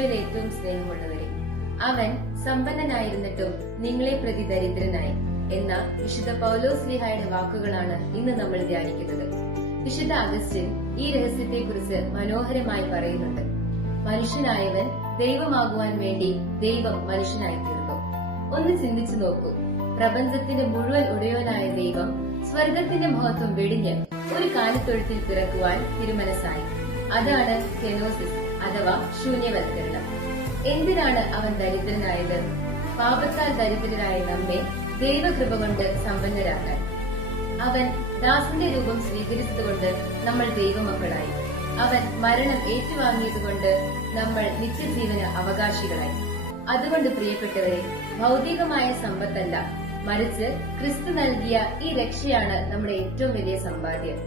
ഈശോയിൽ ഏറ്റവും സ്നേഹമുള്ളവരെ, അവൻ സമ്പന്നനായിരുന്നിട്ടും നിങ്ങളെ പ്രതി ദരിദ്രനായി എന്ന വിശുദ്ധ പൗലോസ്ലീഹായുടെ വാക്കുകളാണ് ഇന്ന് നമ്മൾ ധ്യാനിക്കുന്നത്. വിശുദ്ധ അഗസ്റ്റിൻ ഈ രഹസ്യത്തെക്കുറിച്ച് മനോഹരമായി പറയുന്നുണ്ട്. മനുഷ്യനായവൻ ദൈവമാകുവാൻ വേണ്ടി ദൈവം മനുഷ്യനായി തീർന്നു. ഒന്ന് ചിന്തിച്ചു നോക്കൂ. പ്രപഞ്ചത്തിന്റെ മുഴുവൻ ഉടയോനായ ദൈവം സ്വർഗത്തിന്റെ മഹത്വം വെടിഞ്ഞ് ഒരു കാലിത്തൊഴുത്തിൽ പിറക്കുവാൻ തിരുമനസ്സായി. അതാണ് കെനോസിസ് അഥവാ ശൂന്യവൽക്കരണം. എന്തിനാണ് അവൻ ദരിദ്രനായത്? പാപത്താൽ ദരിദ്രരായ നമ്മെ ദൈവകൃപ കൊണ്ട് സമ്പന്നരാക്കാൻ. അവൻ ദാസന്റെ രൂപം സ്വീകരിച്ചതുകൊണ്ട് നമ്മൾ ദൈവമക്കളായി. അവൻ മരണം ഏറ്റുവാങ്ങിയതുകൊണ്ട് നമ്മൾ നിത്യജീവന അവകാശികളായി. അതുകൊണ്ട് പ്രിയപ്പെട്ടവരെ, ഭൗതികമായ സമ്പത്തല്ല, മറിച്ച് ക്രിസ്തു നൽകിയ ഈ രക്ഷയാണ് നമ്മുടെ ഏറ്റവും വലിയ സമ്പാദ്യം.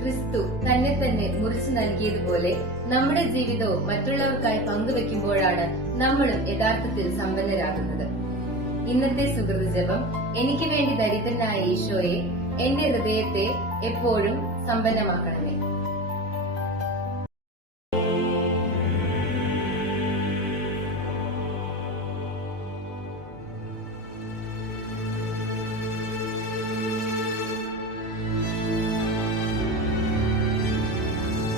ക്രിസ്തു തന്നെ തന്നെ മുറിച്ചു നൽകിയതുപോലെ നമ്മുടെ ജീവിതവും മറ്റുള്ളവർക്കായി പങ്കുവെക്കുമ്പോഴാണ് നമ്മളും യഥാർത്ഥത്തിൽ സമ്പന്നരാകുന്നത്. ഇന്നത്തെ സുഹൃത ജപം: എനിക്ക് വേണ്ടി ദരിദ്രനായ ഈശോയെ, എന്റെ ഹൃദയത്തെ എപ്പോഴും സമ്പന്നമാക്കണമേ.